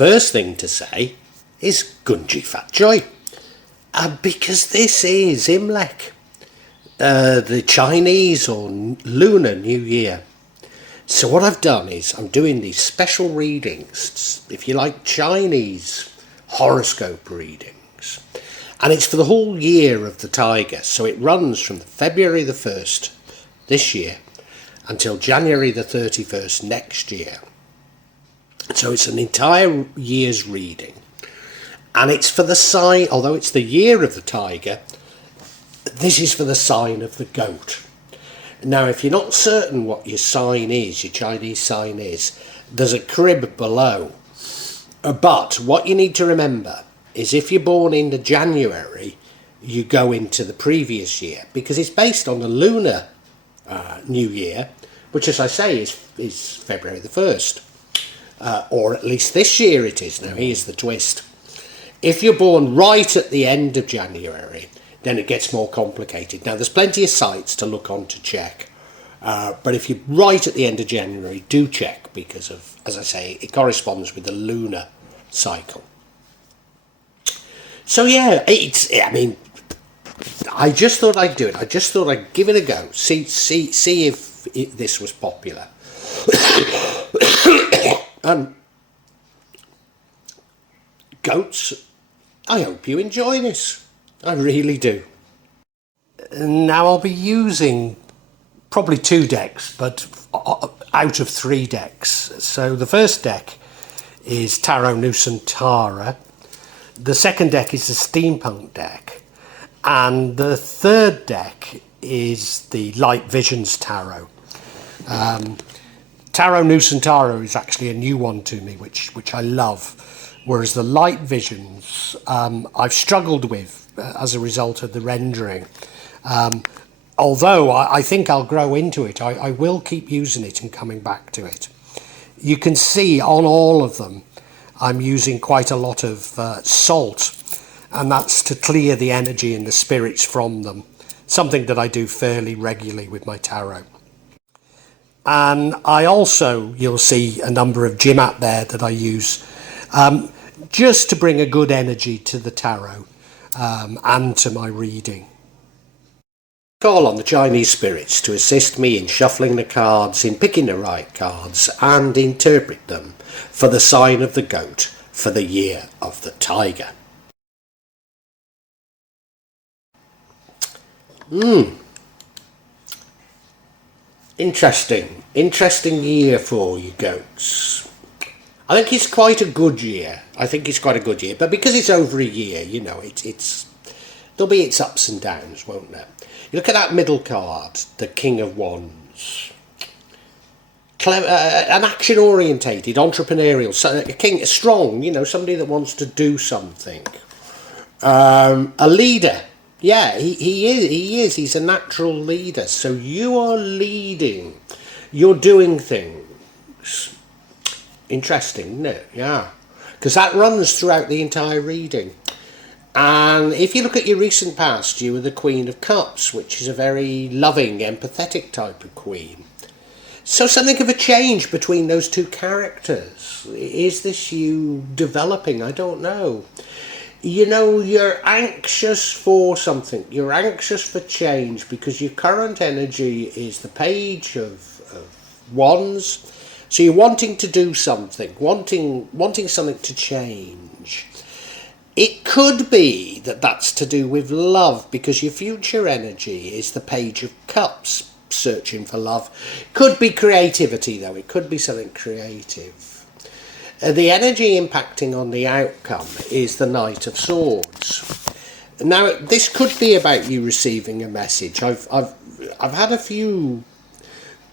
first thing to say is Gunji Fat Joy, because this is Imlek, the Chinese or Lunar New Year. So what I've done is I'm doing these special readings, if you like, Chinese horoscope readings. And it's for the whole year of the tiger. So it runs from February the 1st this year until January the 31st next year. So it's an entire year's reading. And it's for the sign, although it's the year of the tiger, this is for the sign of the goat. Now, if you're not certain what your sign is, your Chinese sign is, there's a crib below. But what you need to remember is if you're born in the January, you go into the previous year, because it's based on the lunar New Year, which, as I say, is February the 1st. Or at least this year it is. Now, here's the twist. If you're born right at the end of January, then it gets more complicated. Now, there's plenty of sites to look on to check. But if you're right at the end of January, do check, because of, as I say, it corresponds with the lunar cycle. So yeah, I just thought I'd do it. I just thought I'd give it a go. See if this was popular. Goats, I hope you enjoy this. I really do. Now I'll be using probably 2 decks, but out of 3 decks. So the first deck is Tarot Nusantara. The second deck is the Steampunk deck. And the third deck is the Light Visions Tarot. Tarot Nusantara is actually a new one to me, which I love. Whereas the Light Visions, I've struggled with as a result of the rendering. Although I think I'll grow into it, I will keep using it and coming back to it. You can see on all of them, I'm using quite a lot of salt, and that's to clear the energy and the spirits from them. Something that I do fairly regularly with my tarot. And I also, you'll see a number of Jimat there that I use, just to bring a good energy to the tarot and to my reading. Call on the Chinese spirits to assist me in shuffling the cards, in picking the right cards, and interpret them for the sign of the goat for the year of the tiger. Interesting year for you goats. I think it's quite a good year. But because it's over a year, you know, there'll be its ups and downs, won't there? You look at that middle card, the King of Wands. Clever, an action-orientated, entrepreneurial, strong, you know, somebody that wants to do something. A leader. Yeah, he is. He's a natural leader. So you are leading. You're doing things. Interesting, isn't it? Yeah. Because that runs throughout the entire reading. And if you look at your recent past, you were the Queen of Cups, which is a very loving, empathetic type of queen. So something of a change between those two characters. Is this you developing? I don't know. You know, you're anxious for something. You're anxious for change because your current energy is the Page of Wands. So you're wanting to do something, wanting something to change. It could be that that's to do with love, because your future energy is the Page of Cups, searching for love. Could be creativity, though. It could be something creative. The energy impacting on the outcome is the Knight of Swords. Now, this could be about you receiving a message. I've had a few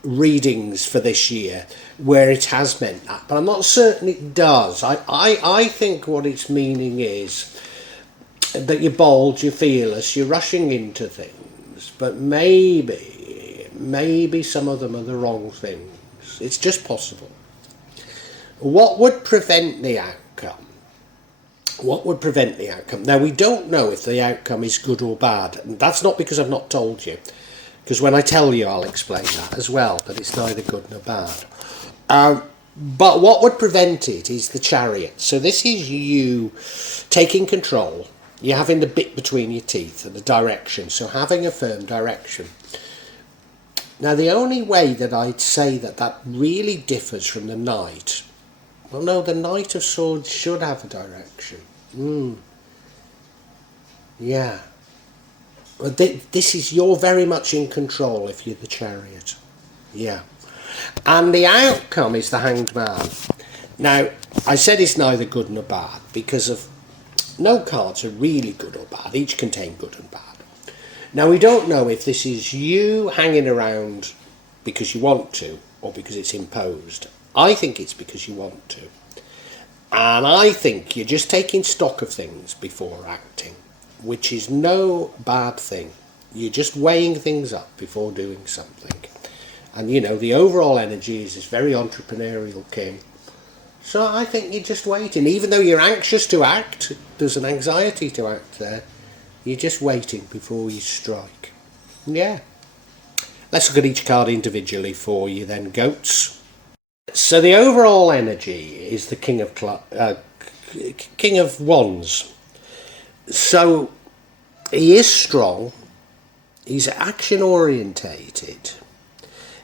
readings for this year where it has meant that, but I'm not certain it does. I think what it's meaning is that you're bold, you're fearless, you're rushing into things, but maybe some of them are the wrong things. It's just possible. What would prevent the outcome? Now, we don't know if the outcome is good or bad, and that's not because I've not told you, because when I tell you I'll explain that as well, but it's neither good nor bad. But what would prevent it is the Chariot. So this is you taking control. You're having the bit between your teeth and the direction. So having a firm direction. Now the only way that I'd say that that really differs from the Knight. Well, no, the Knight of Swords should have a direction. Yeah. Well, this is, you're very much in control if you're the Chariot. Yeah. And the outcome is the Hanged Man. Now, I said it's neither good nor bad because of no cards are really good or bad. Each contain good and bad. Now, we don't know if this is you hanging around because you want to or because it's imposed. I think it's because you want to. And I think you're just taking stock of things before acting, which is no bad thing. You're just weighing things up before doing something. And, you know, the overall energy is this very entrepreneurial king. So I think you're just waiting. Even though you're anxious to act, there's an anxiety to act there. You're just waiting before you strike. Yeah. Let's look at each card individually for you then, goats. So the overall energy is the King of Wands. So he is strong. He's action orientated.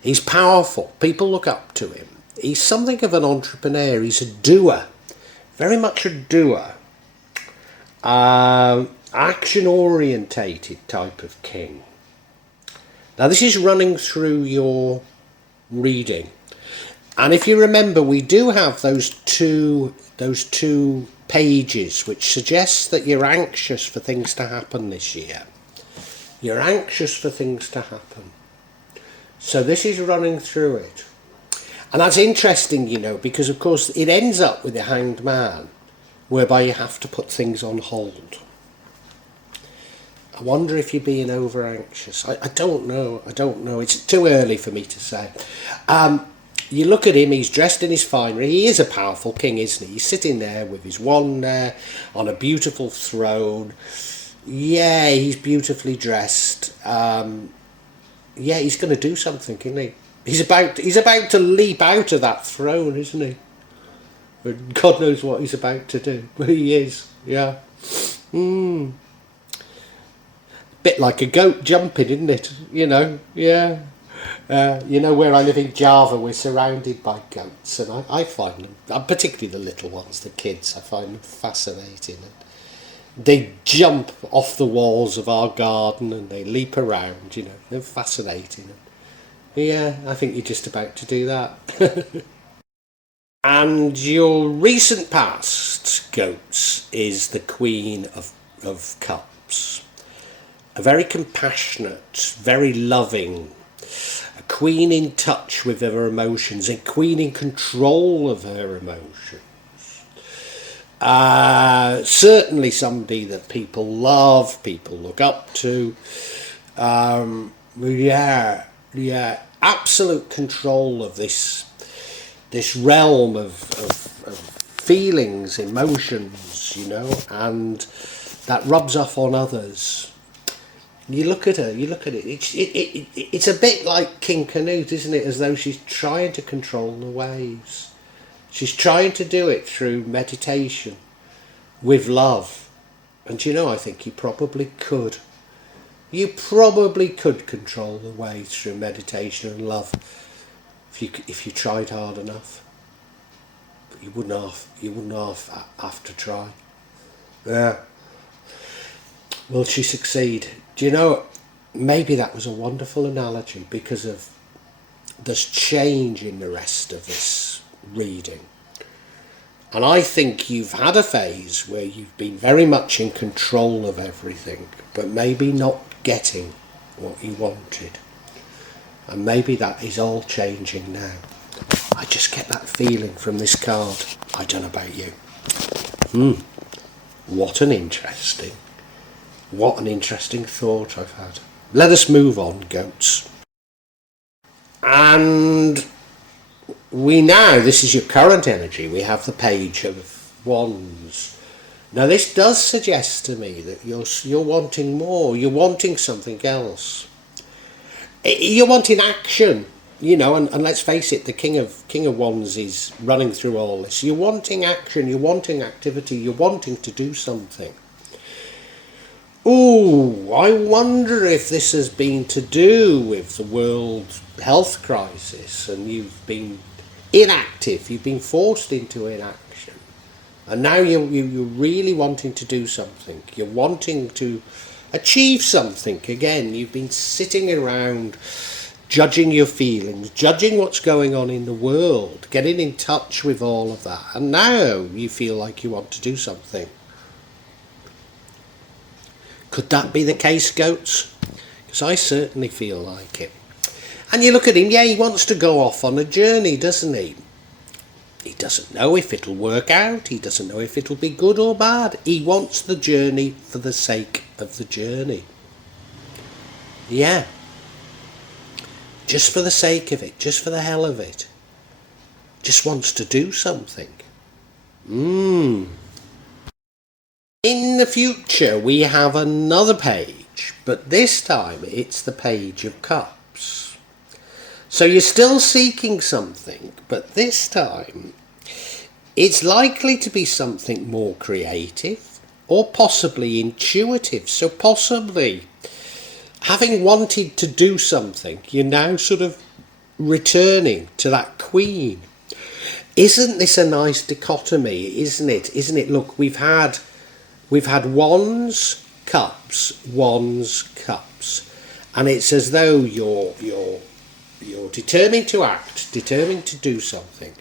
He's powerful. People look up to him. He's something of an entrepreneur. He's a doer. Very much a doer. Action orientated type of king. Now this is running through your reading. And if you remember, we do have those two pages which suggests that you're anxious for things to happen this year. You're anxious for things to happen. So this is running through it. And that's interesting, you know, because of course it ends up with the Hanged Man, whereby you have to put things on hold. I wonder if you're being over anxious. I don't know. It's too early for me to say. You look at him, he's dressed in his finery. He is a powerful king, isn't he? He's sitting there with his wand there on a beautiful throne. Yeah, he's beautifully dressed. Yeah, he's going to do something, isn't he? He's about to leap out of that throne, isn't he? But God knows what he's about to do. But he is, yeah. Bit like a goat jumping, isn't it? You know, yeah. You know, where I live in Java, we're surrounded by goats, and I find them, particularly the little ones, the kids, I find them fascinating. And they jump off the walls of our garden and they leap around, you know, they're fascinating. Yeah, I think you're just about to do that. And your recent past, goats, is the Queen of Cups. A very compassionate, very loving, a queen in touch with her emotions, a queen in control of her emotions. Certainly somebody that people love, people look up to. Yeah, absolute control of this realm of feelings, emotions, you know, and that rubs off on others. You look at her, it's a bit like King Canute, isn't it? As though she's trying to control the waves. She's trying to do it through meditation, with love. And you know, I think you probably could. You probably could control the waves through meditation and love if you tried hard enough. But you wouldn't have to try. Yeah. Will she succeed? Do you know, maybe that was a wonderful analogy because of this change in the rest of this reading. And I think you've had a phase where you've been very much in control of everything, but maybe not getting what you wanted. And maybe that is all changing now. I just get that feeling from this card. I don't know about you. What an interesting thought I've had. Let us move on, goats. And this is your current energy. We have the Page of Wands. Now this does suggest to me that you're wanting more. You're wanting something else. You're wanting action. and let's face it, the King of Wands is running through all this. You're wanting action, you're wanting activity, you're wanting to do something. Ooh, I wonder if this has been to do with the world health crisis, and you've been inactive, you've been forced into inaction, and now you're really wanting to do something. You're wanting to achieve something again. You've been sitting around judging your feelings, judging what's going on in the world, getting in touch with all of that, and now you feel like you want to do something. Could that be the case, goats? Because I certainly feel like it. And you look at him, yeah, he wants to go off on a journey, doesn't he? He doesn't know if it'll work out. He doesn't know if it'll be good or bad. He wants the journey for the sake of the journey. Yeah. Just for the sake of it, just for the hell of it. Just wants to do something. In the future, we have another page, but this time it's the Page of Cups. So you're still seeking something, but this time it's likely to be something more creative or possibly intuitive. So possibly, having wanted to do something, you're now sort of returning to that Queen. Isn't this a nice dichotomy, isn't it? Isn't it? Look, we've had wands, cups, and it's as though you're determined to act, determined to do something,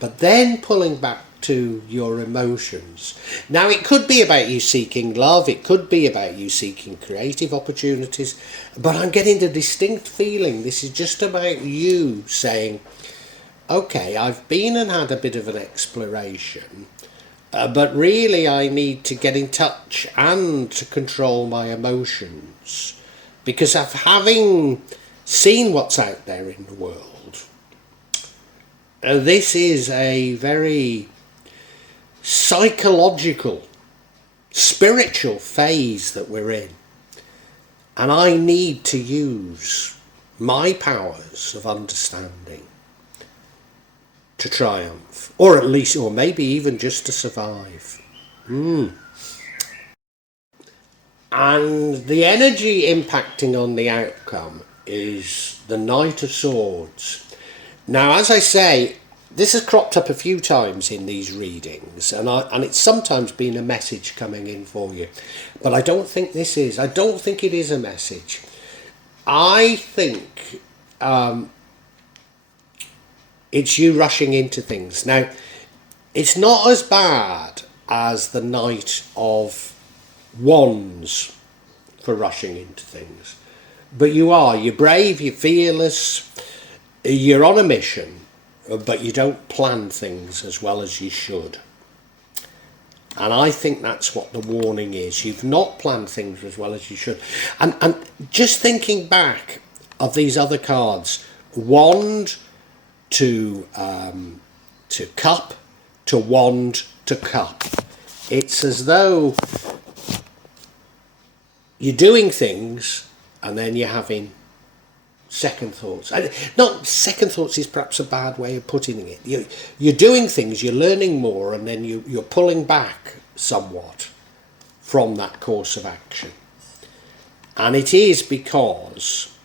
but then pulling back to your emotions. Now, it could be about you seeking love, it could be about you seeking creative opportunities, but I'm getting the distinct feeling this is just about you saying, okay, I've been and had a bit of an exploration, but really I need to get in touch and to control my emotions, because of having seen what's out there in the world, this is a very psychological, spiritual phase that we're in, and I need to use my powers of understanding to triumph, or at least, or maybe even just to survive. And the energy impacting on the outcome is the Knight of Swords. Now, as I say, this has cropped up a few times in these readings, and it's sometimes been a message coming in for you, but I don't think this is. I don't think it is a message. I think it's you rushing into things. Now, it's not as bad as the Knight of Wands for rushing into things, but you're brave, you're fearless, you're on a mission, but you don't plan things as well as you should. And I think that's what the warning is. You've not planned things as well as you should. And just thinking back of these other cards, wand to cup, to wand, to cup. It's as though you're doing things and then you're having second thoughts. Not second thoughts is perhaps a bad way of putting it. You're doing things, you're learning more, and then you're pulling back somewhat from that course of action. And it is because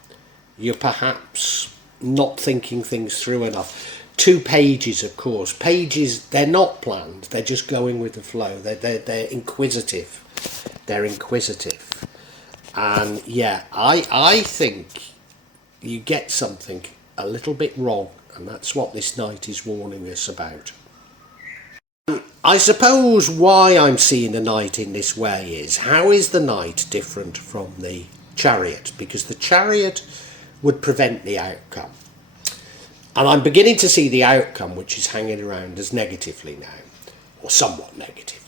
you're perhaps not thinking things through enough. 2 pages, of course. Pages, they're not planned. They're just going with the flow. They're inquisitive. They're inquisitive. And yeah, I think you get something a little bit wrong, and that's what this Knight is warning us about. I suppose why I'm seeing the Knight in this way is, how is the Knight different from the Chariot? Because the Chariot would prevent the outcome. And I'm beginning to see the outcome, which is hanging around, as negatively now, or somewhat negatively.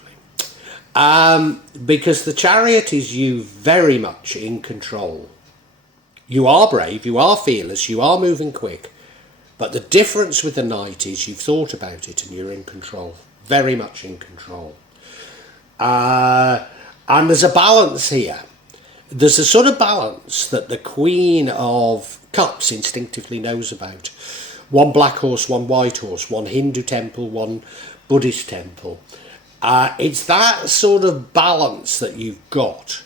Because the Chariot is you very much in control. You are brave, you are fearless, you are moving quick, but the difference with the Knight is you've thought about it and you're in control, very much in control. And there's a balance here, There's a sort of balance that the Queen of Cups instinctively knows about. One black horse, one white horse, one Hindu temple, one Buddhist temple. It's that sort of balance that you've got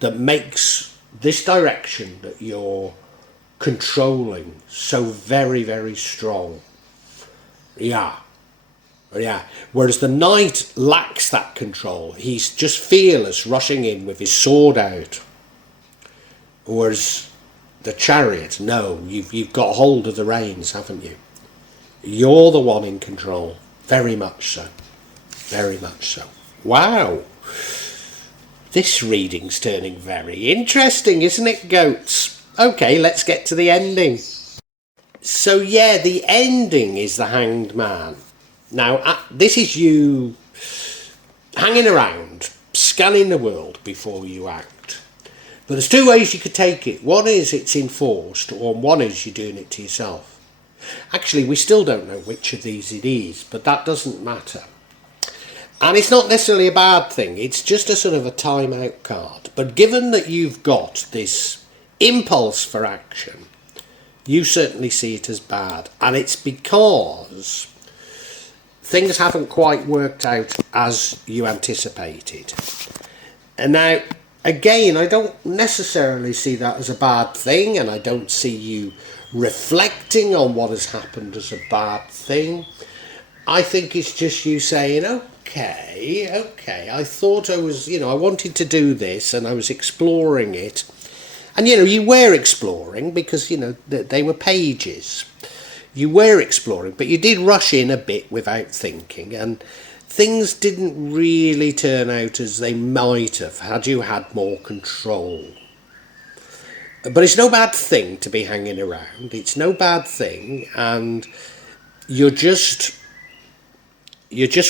that makes this direction that you're controlling so very, very strong. Yeah. Yeah. Whereas the knight lacks that control. He's just fearless, rushing in with his sword out. Whereas the chariot, no, you've got hold of the reins, haven't you? You're the one in control. Very much so. Very much so. Wow. This reading's turning very interesting, isn't it, goats? Okay, let's get to the ending. So yeah, the ending is the Hanged Man. Now, this is you hanging around, scanning the world before you act. But there's two ways you could take it. One is it's enforced, or one is you're doing it to yourself. Actually, we still don't know which of these it is, but that doesn't matter. And it's not necessarily a bad thing, it's just a sort of a time-out card. But given that you've got this impulse for action, you certainly see it as bad. And it's because things haven't quite worked out as you anticipated. And now, again, I don't necessarily see that as a bad thing, and I don't see you reflecting on what has happened as a bad thing. I think it's just you saying, okay, I thought I was, I wanted to do this and I was exploring it. And, you were exploring because, they were pages. You were exploring, but you did rush in a bit without thinking, and things didn't really turn out as they might have had you had more control. But it's no bad thing to be hanging around. It's no bad thing, and you're just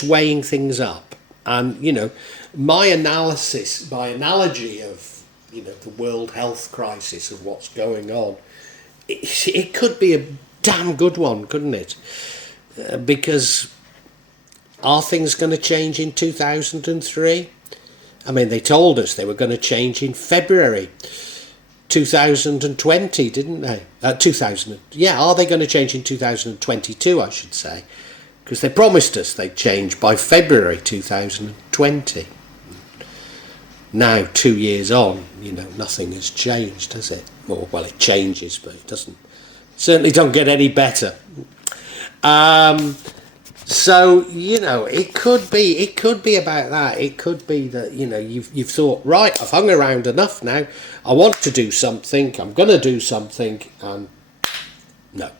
weighing things up. And, my analogy of, the world health crisis of what's going on, it could be a damn good one, couldn't it? Because are things going to change in 2003? I mean, they told us they were going to change in February 2020, didn't they? Are they going to change in 2022, I should say? Because they promised us they'd change by February 2020. Now, 2 years on, nothing has changed, has it? Or, well, it changes, but it doesn't. Certainly don't get any better. So, it could be about that. It could be that, you've thought, right, I've hung around enough now. I want to do something. I'm going to do something. And no,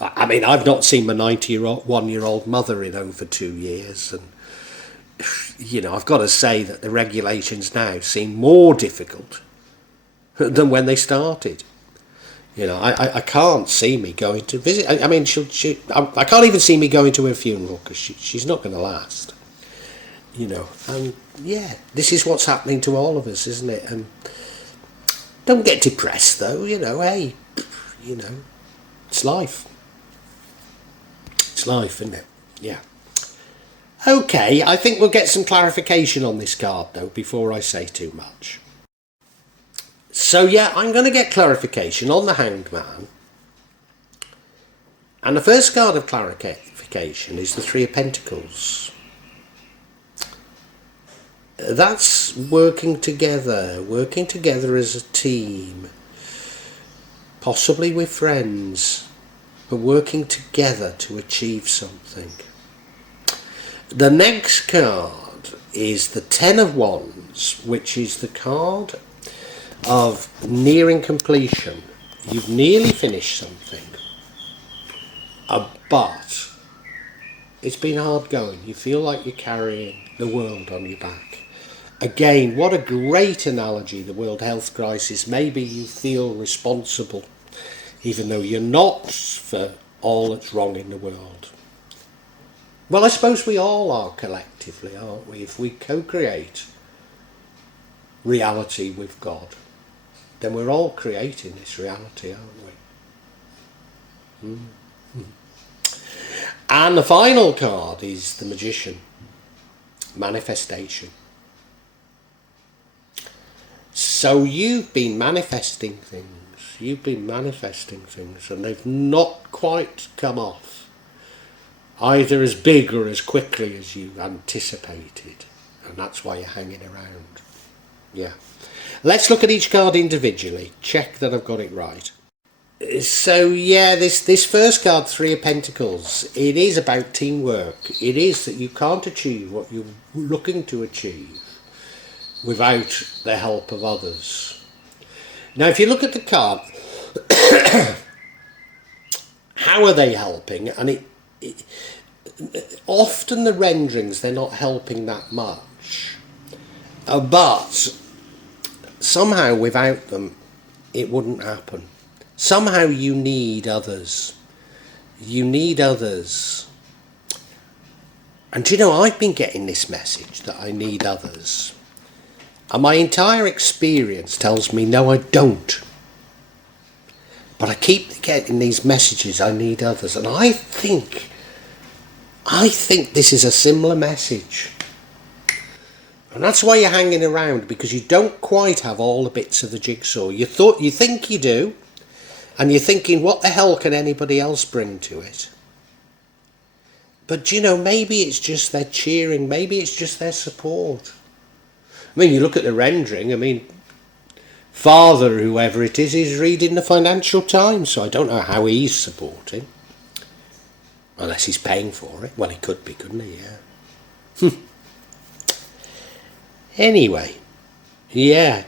I mean, I've not seen my 91-year-old mother in over 2 years. And, I've got to say that the regulations now seem more difficult than when they started. I can't see me going to visit. I mean, I can't even see me going to her funeral because she's not going to last. And yeah, this is what's happening to all of us, isn't it? And don't get depressed, though. Hey, it's life. It's life, isn't it? Yeah. Okay, I think we'll get some clarification on this card, though, before I say too much. So yeah, I'm going to get clarification on the Hanged Man. And the first card of clarification is the Three of Pentacles. That's working together as a team. Possibly with friends, but working together to achieve something. The next card is the Ten of Wands, which is the card of nearing completion. You've nearly finished something, but it's been hard going. You feel like you're carrying the world on your back. Again, what a great analogy, the world health crisis. Maybe you feel responsible, even though you're not, for all that's wrong in the world. Well, I suppose we all are collectively, aren't we? If we co-create reality with God, then we're all creating this reality, aren't we? And the final card is the Magician, manifestation. So you've been manifesting things. You've been manifesting things, and they've not quite come off, either as big or as quickly as you anticipated. And that's why you're hanging around. Yeah. Let's look at each card individually. Check that I've got it right. So yeah, this first card, Three of Pentacles, it is about teamwork. It is that you can't achieve what you're looking to achieve without the help of others. Now, if you look at the card, how are they helping? And often the renderings, they're not helping that much. But somehow without them, it wouldn't happen. Somehow you need others. You need others. And do you know, I've been getting this message that I need others. And my entire experience tells me, no, I don't. But I keep getting these messages, I need others. And I think this is a similar message. And that's why you're hanging around, because you don't quite have all the bits of the jigsaw. You think you do. And you're thinking, what the hell can anybody else bring to it? But, you know, maybe it's just their cheering. Maybe it's just their support. I mean, you look at the rendering. I mean, Father, whoever it is reading the Financial Times. So I don't know how he's supporting. Unless he's paying for it. Well, he could be, couldn't he? Yeah. Anyway. Yeah.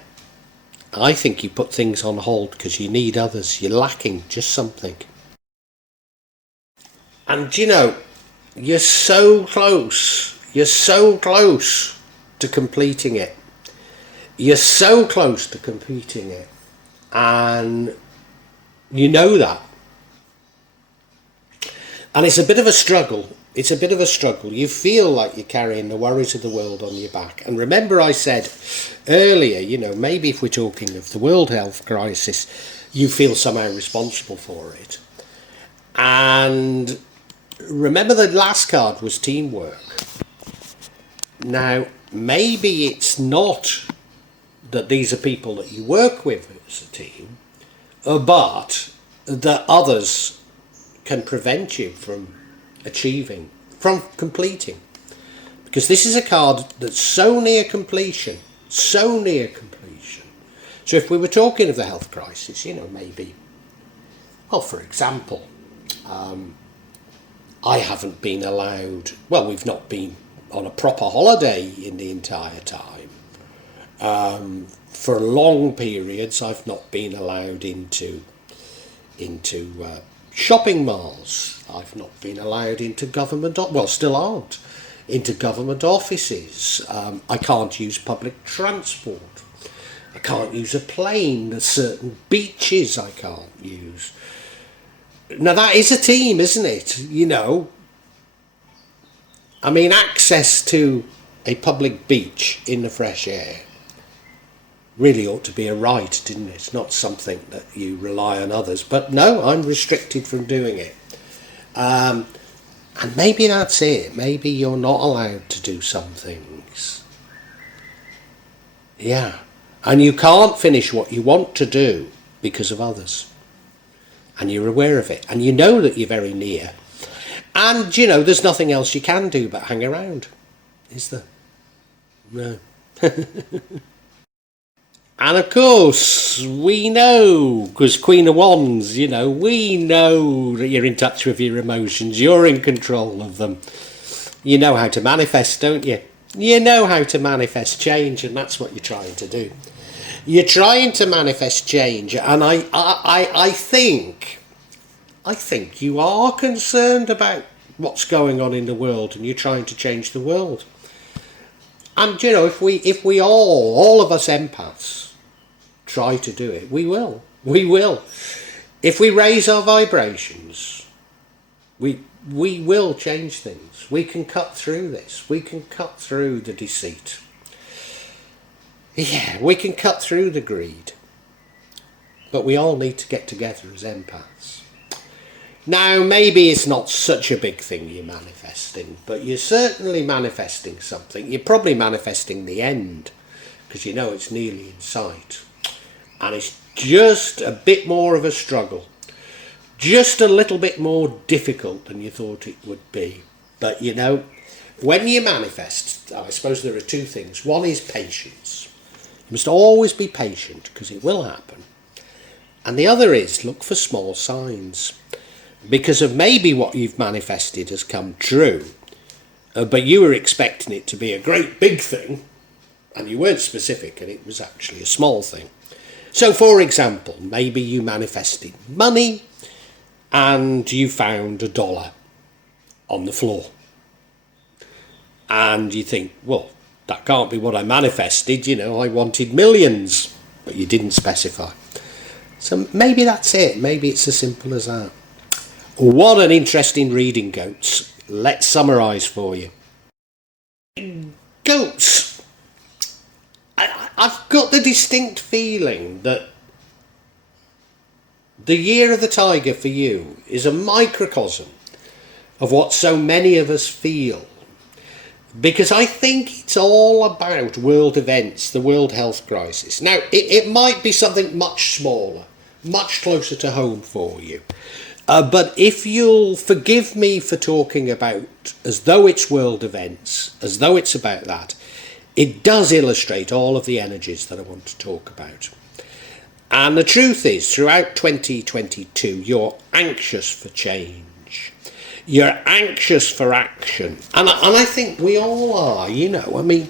I think you put things on hold because you need others. You're lacking just something. And you know, you're so close. You're so close to completing it. You're so close to completing it. And you know that. And it's a bit of a struggle. It's a bit of a struggle. You feel like you're carrying the worries of the world on your back. And remember I said earlier, you know, maybe if we're talking of the world health crisis, you feel somehow responsible for it. And remember the last card was teamwork. Now, maybe it's not that these are people that you work with as a team, but that others can prevent you from achieving, from completing, because this is a card that's so near completion, so near completion. So if we were talking of the health crisis, you know, maybe, well, for example, I haven't been allowed, well, we've not been on a proper holiday in the entire time. For long periods I've not been allowed into shopping malls. I've not been allowed into government, well, still aren't, into government offices. I can't use public transport. I can't use a plane. There's certain beaches I can't use. Now that is a team, isn't it? You know, I mean, access to a public beach in the fresh air really ought to be a right, didn't it? It's not something that you rely on others. But no, I'm restricted from doing it. And maybe that's it. Maybe you're not allowed to do some things. Yeah. And you can't finish what you want to do because of others. And you're aware of it. And you know that you're very near. And, you know, there's nothing else you can do but hang around. Is there? No. And of course, we know, because Queen of Wands, you know, we know that you're in touch with your emotions. You're in control of them. You know how to manifest, don't you? You know how to manifest change, and that's what you're trying to do. You're trying to manifest change, and I think you are concerned about what's going on in the world, and you're trying to change the world. And, you know, if we all of us empaths, try to do it, we will. If we raise our vibrations, we will change things. We can cut through this. We can cut through the deceit. Yeah, we can cut through the greed. But we all need to get together as empaths. Now, maybe it's not such a big thing you're manifesting, but you're certainly manifesting something. You're probably manifesting the end, because you know it's nearly in sight. And it's just a bit more of a struggle. Just a little bit more difficult than you thought it would be. But you know, when you manifest, I suppose there are two things. One is patience. You must always be patient because it will happen. And the other is look for small signs. Because of maybe what you've manifested has come true, but you were expecting it to be a great big thing, and you weren't specific, and it was actually a small thing. So, for example, maybe you manifested money, and you found $1 on the floor. And you think, well, that can't be what I manifested, you know, I wanted millions, but you didn't specify. So maybe that's it, maybe it's as simple as that. What an interesting reading, goats. Let's summarise for you. Goats, I've got the distinct feeling that the year of the tiger for you is a microcosm of what so many of us feel. Because I think it's all about world events, the world health crisis. Now, it might be something much smaller, much closer to home for you. But if you'll forgive me for talking about as though it's world events, as though it's about that, it does illustrate all of the energies that I want to talk about. And the truth is, throughout 2022, you're anxious for change. You're anxious for action. And I think we all are, you know. I mean,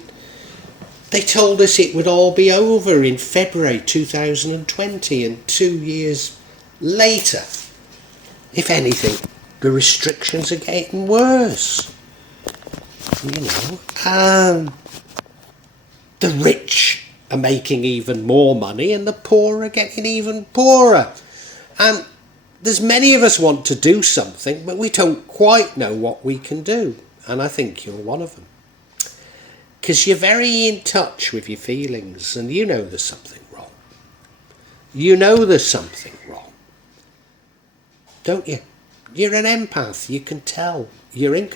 they told us it would all be over in February 2020, and 2 years later, if anything, the restrictions are getting worse. You know, the rich are making even more money and the poor are getting even poorer. And there's many of us want to do something, but we don't quite know what we can do. And I think you're one of them. Because you're very in touch with your feelings and you know there's something wrong. You know there's something wrong. Don't you? You're an empath, you can tell. You're in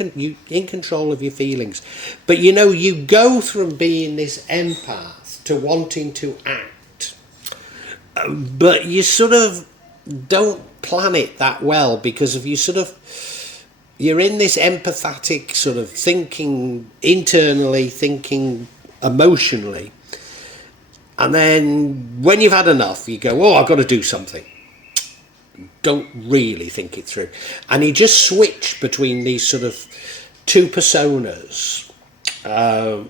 control of your feelings. But you know, you go from being this empath to wanting to act. But you sort of don't plan it that well because of you're in this empathetic sort of thinking internally, thinking emotionally. And then when you've had enough, you go, oh, I've got to do something. Don't really think it through. And you just switch between these sort of two personas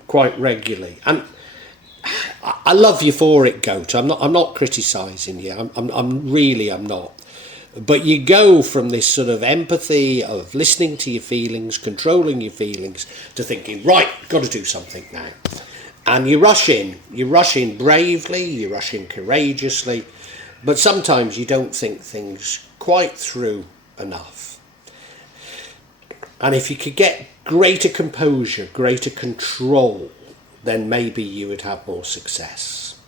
quite regularly. And I love you for it, Goat. I'm not criticising you. I'm not. But you go from this sort of empathy of listening to your feelings, controlling your feelings, to thinking, right, got to do something now. And you rush in. You rush in bravely, you rush in courageously, but sometimes you don't think things quite through enough. And if you could get greater composure, greater control, then maybe you would have more success.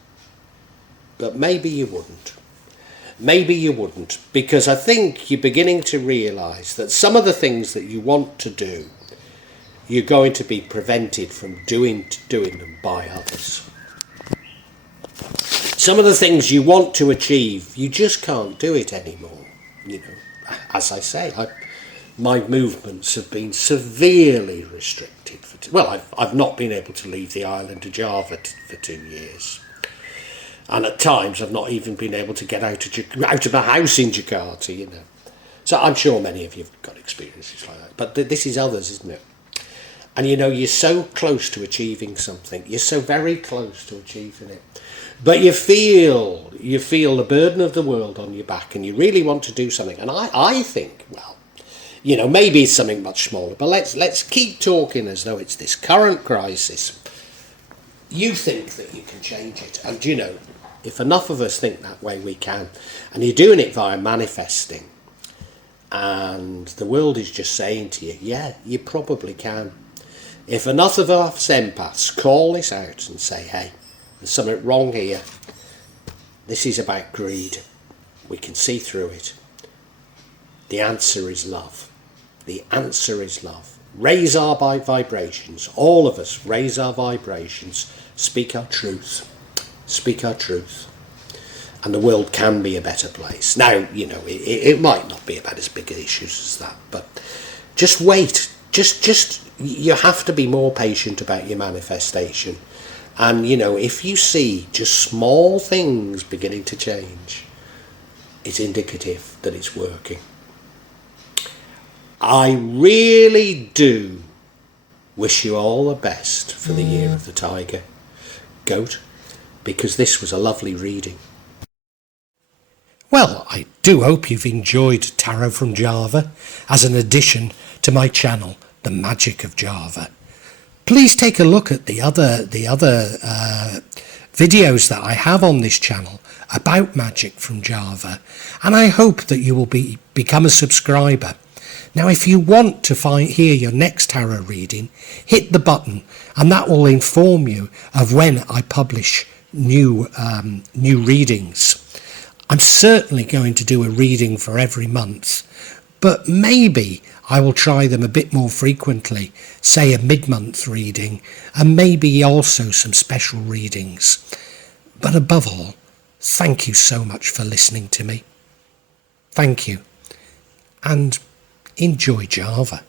But maybe you wouldn't. Maybe you wouldn't, because I think you're beginning to realise that some of the things that you want to do, you're going to be prevented from doing them by others. Some of the things you want to achieve, you just can't do it anymore. You know, as I say, my movements have been severely restricted. I've not been able to leave the island of Java for 2 years. And at times I've not even been able to get out of the house in Jakarta, you know. So I'm sure many of you have got experiences like that. But this is others, isn't it? And you know, you're so close to achieving something. You're so very close to achieving it. But you feel the burden of the world on your back and you really want to do something. And I think, well, you know, maybe it's something much smaller. But let's keep talking as though it's this current crisis. You think that you can change it. And, you know, if enough of us think that way, we can. And you're doing it via manifesting. And the world is just saying to you, yeah, you probably can. If enough of us empaths call this out and say, hey, there's something wrong here. This is about greed. We can see through it. The answer is love. The answer is love. Raise our vibrations. All of us raise our vibrations Speak our truth. Speak our truth. And the world can be a better place. Now, you know, it might not be about as big issues as that, but just wait. Just you have to be more patient about your manifestation. And, you know, if you see just small things beginning to change, it's indicative that it's working. I really do wish you all the best for the year of the tiger, goat, because this was a lovely reading. Well, I do hope you've enjoyed Tarot from Java as an addition to my channel, The Magic of Java. Please take a look at the other videos that I have on this channel about magic from Java, and I hope that you will become a subscriber. Now, if you want to hear your next tarot reading, hit the button, and that will inform you of when I publish new readings. I'm certainly going to do a reading for every month, but maybe I will try them a bit more frequently, say a mid-month reading, and maybe also some special readings. But above all, thank you so much for listening to me. Thank you, and enjoy Java.